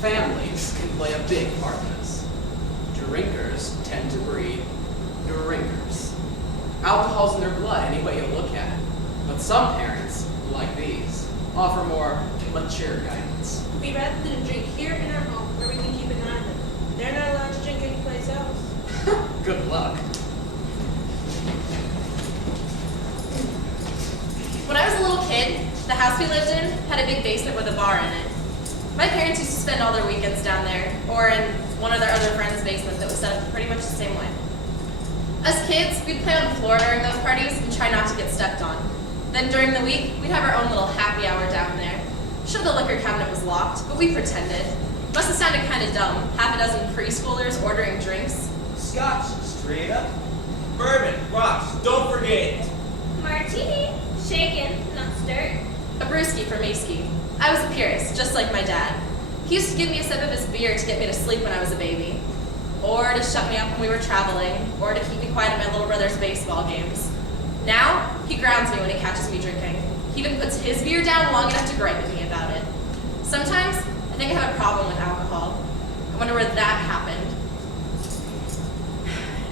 Families can play a big part in this. Drinkers tend to breed drinkers. Alcohol's in their blood any way you look at it. But some parents, like these, offer more mature guidance. We'd rather than drink here in our home where we can keep an eye on them. They're not allowed to drink anyplace else. Good luck. When I was a little kid, the house we lived in had a big basement with a bar in it. My parents used to spend all their weekends down there, or in one of their other friends' basements that was set up pretty much the same way. As kids, we'd play on the floor during those parties and try not to get stepped on. Then during the week, we'd have our own little happy hour down there. Sure, the liquor cabinet was locked, but we pretended. Must have sounded kind of dumb, half a dozen preschoolers ordering drinks. Scotch, straight up. Bourbon, rocks, don't forget. Martini, shaken, not stirred. A brewski for Macy. I was a purist, just like my dad. He used to give me a sip of his beer to get me to sleep when I was a baby, or to shut me up when we were traveling, or to keep me quiet at my little brother's baseball games. Now, he grounds me when he catches me drinking. He even puts his beer down long enough to gripe at me about it. Sometimes, I think I have a problem with alcohol. I wonder where that happened.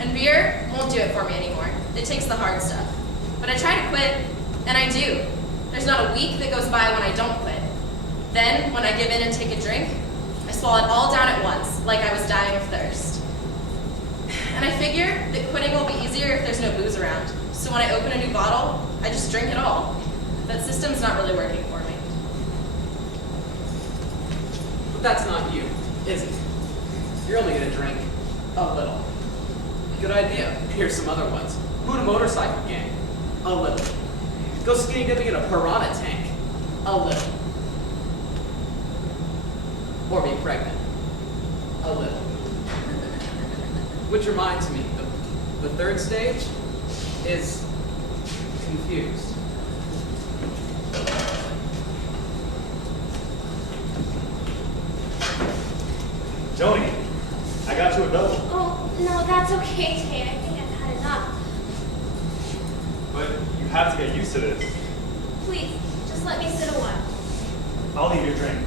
And beer won't do it for me anymore. It takes the hard stuff. But I try to quit, and I do. There's not a week that goes by when I don't quit. Then, when I give in and take a drink, I swallow it all down at once, like I was dying of thirst. And I figure that quitting will be easier if there's no booze around. So when I open a new bottle, I just drink it all. That system's not really working for me. But that's not you, is it? You're only gonna drink a little. Good idea. Here's some other ones. Boot a motorcycle gang. A little. Go skinny dipping in a piranha tank. A little. Or be pregnant. A little. Which reminds me, the third stage is confused. Joni, I got you a double. Oh, no, that's okay, Tay. I think I've had enough. But you have to get used to this. Please, just let me sit a while. I'll leave your drink.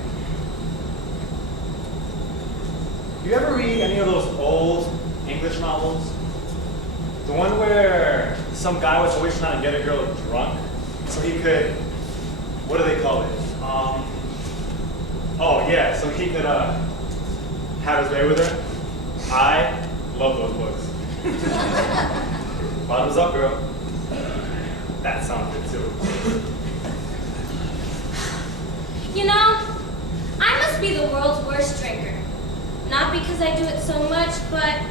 You ever read any of those old English novels? The one where some guy was always trying to get a girl drunk so he could, what do they call it? Oh yeah, so he could have his way with her. I love those books. Bottoms up, girl. That sounds good too. You know, I must be the world's worst drinker. Not because I do it so much, but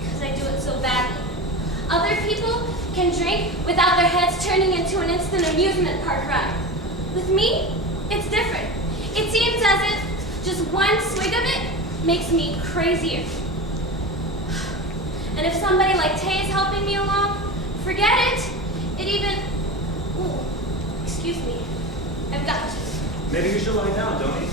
because I do it so badly. Other people can drink without their heads turning into an instant amusement park ride. With me, it's different. It seems as if just one swig of it makes me crazier. And if somebody like Tay is helping me along, forget it. It even... Ooh, excuse me. I've got to. Maybe you should lie down, don't you?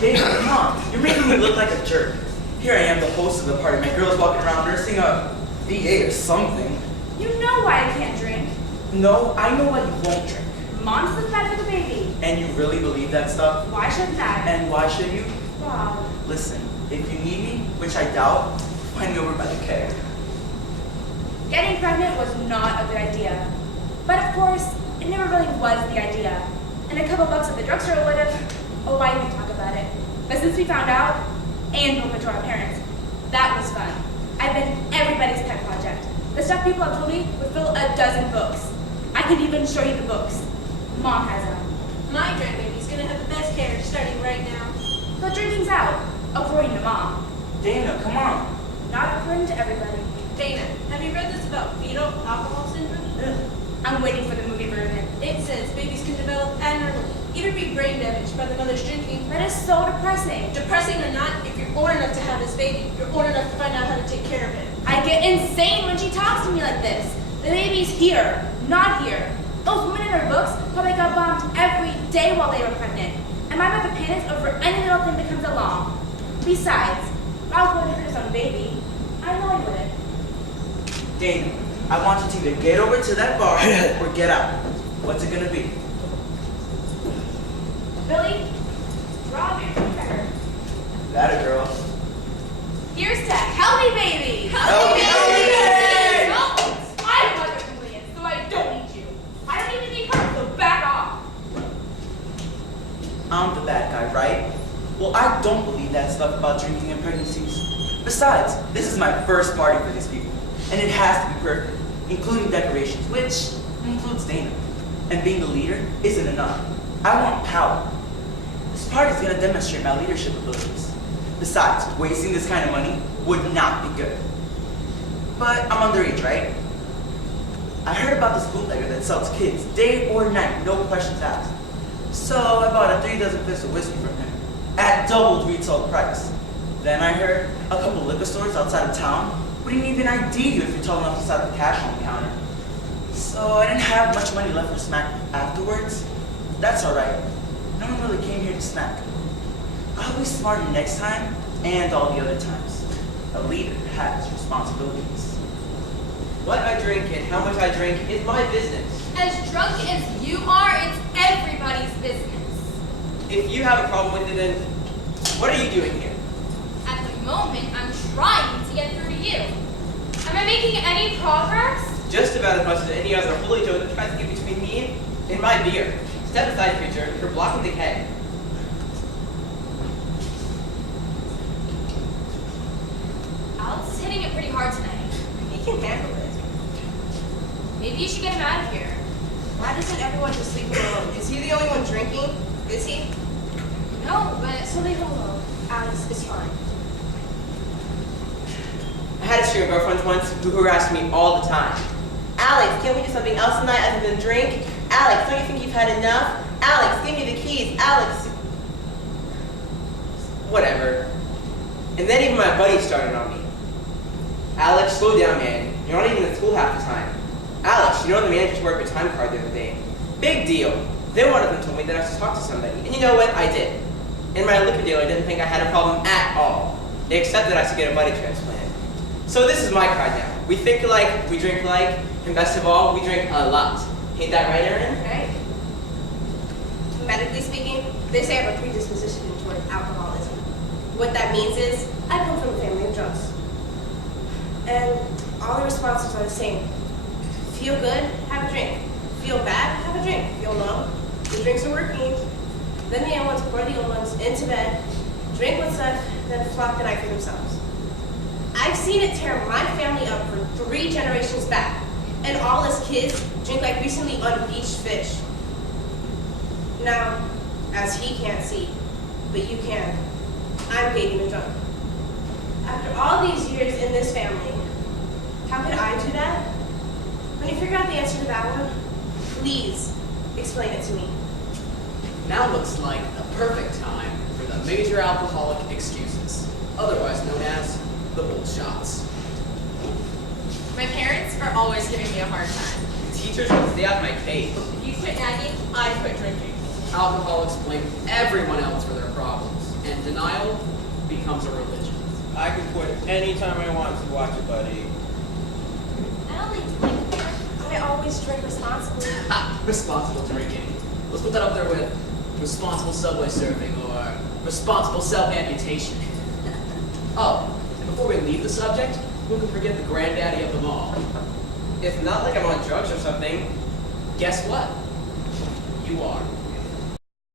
Hey, come on. You're making me look like a jerk. Here I am, the host of the party. My girl's walking around nursing a VA or something. You know why I can't drink. No, I know why you won't drink. Mom's the bad for the baby. And you really believe that stuff? Why shouldn't I? And why should you? Wow. Listen, if you need me, which I doubt, find me over by the keg. Getting pregnant was not a good idea. But of course, it never really was the idea. And a couple bucks at the drugstore would have... Oh, I even talk about it. But since we found out, and broke it to our parents, that was fun. I've been everybody's pet project. The stuff people have told me would fill a dozen books. I can even show you the books. Mom has them. My grandbaby's gonna have the best hair starting right now. But drinking's out, according to Mom. Dana, come on. Not according to everybody. Dana, have you read this about fetal alcohol syndrome? Ugh. I'm waiting for the movie version. It says babies can develop abnormally, even be brain damaged by the mother's drinking. That is so depressing. Depressing or not, if you're old enough to have this baby, you're old enough to find out how to take care of it. I get insane when she talks to me like this. The baby's here, not here. Those women in her books probably got bombed every day while they were pregnant. And my mother panics over any little thing that comes along. Besides, Ralph wouldn't hurt his own baby. I know he wouldn't. Dana, I want you to either get over to that bar or get out. What's it gonna be? Really? I'm the bad guy, right? Well, I don't believe that stuff about drinking and pregnancies. Besides, this is my first party for these people, and it has to be perfect, including decorations, which includes Dana. And being the leader isn't enough. I want power. This party is going to demonstrate my leadership abilities. Besides, wasting this kind of money would not be good. But I'm underage, right? I heard about this bootlegger that sells kids day or night, no questions asked. So I bought 3 dozen fifths of whiskey from him at double retail price. Then I heard a couple liquor stores outside of town wouldn't even ID you if you're tall enough to set the cash on the counter. So I didn't have much money left for smack afterwards. That's alright. No one really came here to smack. I'll be smarter next time and all the other times. A leader has responsibilities. What I drink and how much I drink is my business. As drunk as you are, it's everybody's business. If you have a problem with it, then what are you doing here? At the moment, I'm trying to get through to you. Am I making any progress? Just about as much as any other holy Joe that tries to get between me and my beer. Step aside, creature. You're blocking the keg. Alex is hitting it pretty hard tonight. He can handle it. Maybe you should get him out of here. Why doesn't everyone just leave him alone? Is he the only one drinking? Is he? No, but So leave him alone. Alex is fine. I had a string of girlfriends once who harassed me all the time. Alex, can't we do something else tonight other than drink? Alex, don't you think you've had enough? Alex, give me the keys. Alex. Whatever. And then even my buddies started on me. Alex, slow down, man. You're not even at school half the time. Alex, you know the managers worked your time card the other day. Big deal. Then one of them told me that I should talk to somebody. And you know what? I did. And my liquor dealer didn't think I had a problem at all. They accepted I should get a body transplant. So this is my card now. We think alike, we drink alike, and best of all, we drink a lot. Ain't that right, Erin? Right? Medically speaking, they say I have a predisposition toward alcoholism. What that means is, I come from a family of drunks. And all the responses are the same. Feel good, have a drink. Feel bad, have a drink. Feel low, the drinks are working. Then the young ones pour the old ones into bed, drink what's left, then flop the night for themselves. I've seen it tear my family up for 3 generations back. And all us kids drink like recently unbeached fish. Now, as he can't see, but you can, I'm dating a drunk. After all these years in this family, how could I do that? When you figure out the answer to that one, please explain it to me. Now looks like the perfect time for the major alcoholic excuses, otherwise known as the bull shots. my parents are always giving me a hard time. The teachers would stay out my cave. If you quit nagging, I quit drinking. Alcoholics blame everyone else for their problems, and denial becomes a religion. I can quit anytime I want to watch it, buddy. I only drink beer. I always drink responsibly. Ha! Responsible drinking. Let's put that up there with responsible subway surfing or responsible self-amputation. Oh, and before we leave the subject, who can forget the granddaddy of them all? It's not like I'm on drugs or something. Guess what? You are.